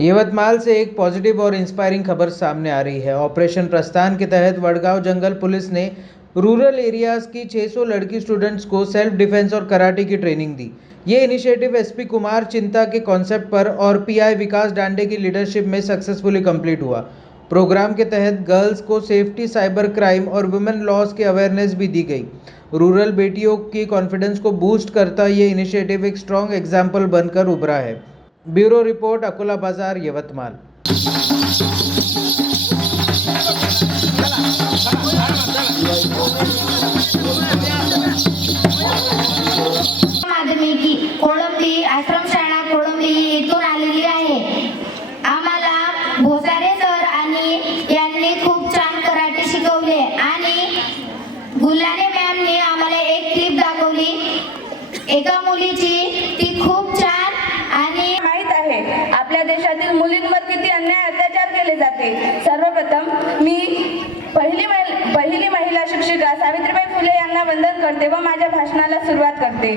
यवतमाल से एक पॉजिटिव और इंस्पायरिंग खबर सामने आ रही है। ऑपरेशन प्रस्थान के तहत वडगांव जंगल पुलिस ने रूरल एरियाज की 600 लड़की स्टूडेंट्स को सेल्फ डिफेंस और कराटे की ट्रेनिंग दी। ये इनिशिएटिव एसपी कुमार चिंता के कॉन्सेप्ट पर और पीआई विकास डांडे की लीडरशिप में सक्सेसफुली कंप्लीट हुआ। प्रोग्राम के तहत गर्ल्स को सेफ्टी, साइबर क्राइम और वुमेन लॉज की अवेयरनेस भी दी गई। रूरल बेटियों की कॉन्फिडेंस को बूस्ट करता ये इनिशिएटिव एक स्ट्रॉन्ग एग्जाम्पल बनकर उभरा है। ब्यूरो रिपोर्ट, अकोला बाजार, यवतमाल। माध्यमिकी कोळंबी आश्रमशाळा कोळंबी येथून आलेली आहे। आम्हाला भोसारे सर आणि यांनी खूप छान कराटे शिकवले आणि गुलाने मॅमने आम्हाला एक क्लिप दाखवली एका मुलीची, ती खूप छान आणि माहित आहे आपल्या देशातील मुलींवर किती अन्याय अत्याचार केले जाते। सर्वप्रथम मी पहिली महिला शिक्षिका सावित्रीबाई फुले यांना वंदन करते व माझ्या भाषणाला सुरुवात करते।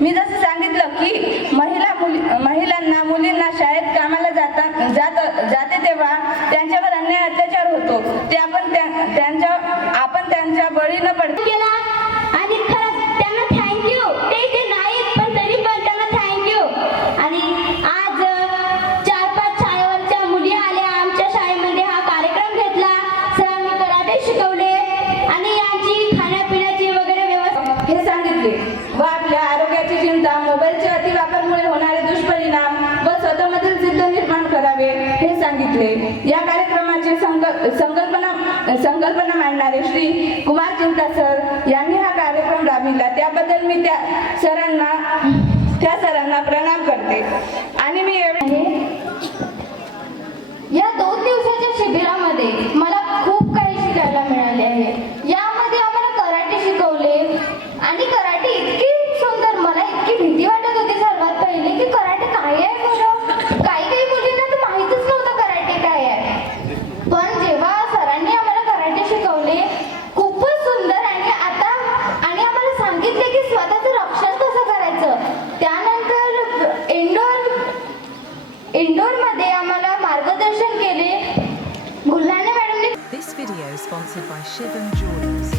मी जसं सांगितलं की महिलांना मुलींना शाळेत कामाला जाते तेव्हा त्यांच्यावर अन्याय अत्याचार होतो, ते आपण त्यांच्या बळी न पडता आणि खरंच त्यांना थँक्यू। ते नाहीत पण तरी पण त्यांना थँक्यू। आणि आज 4-5 शाळेवरच्या मुली आल्या आमच्या शाळेमध्ये हा कार्यक्रम घेतला। सरांनी कराटे शिकवले आणि यांची खाण्यापिण्याची वगैरे व्यवस्था हे सांगितले व आपल्या आरोग्याची चिंता, मोबाईलच्या अतिवापरामुळे होणारे दुष्परिणाम व स्वतःमधील जिद्द निर्माण करावे हे सांगितले। या कार्यक्रमाची संकल्पना मांडणारे श्री कुमार चिंता सर यांनी हा कार्यक्रम राबविला, त्याबद्दल मी त्या सरांना प्रणाम करते। आणि मी या 2 दिवसाच्या शिबिरामध्ये मला खूप काही शिकायला मिळाले आहे। यामध्ये आम्हाला कराटे शिकवले आणि कराटे इतकी सुंदर, मला इतकी भीती वाटत होती सर्वात पहिले की कराटे काय आहे बरं। काही मुलींना तर माहीतच नव्हतं कराटे काय आहे, पण जेव्हा सरांनी आम्हाला कराटे शिकवले खूपच सुंदर आणि आम्हाला सांगितले की स्वतःचं रक्षण कसं करायचं। त्यानंतर इंडोर मध्ये आम्हाला मार्गदर्शन केले Gulhane मॅडमने। This video is sponsored by Shivam Jewelers.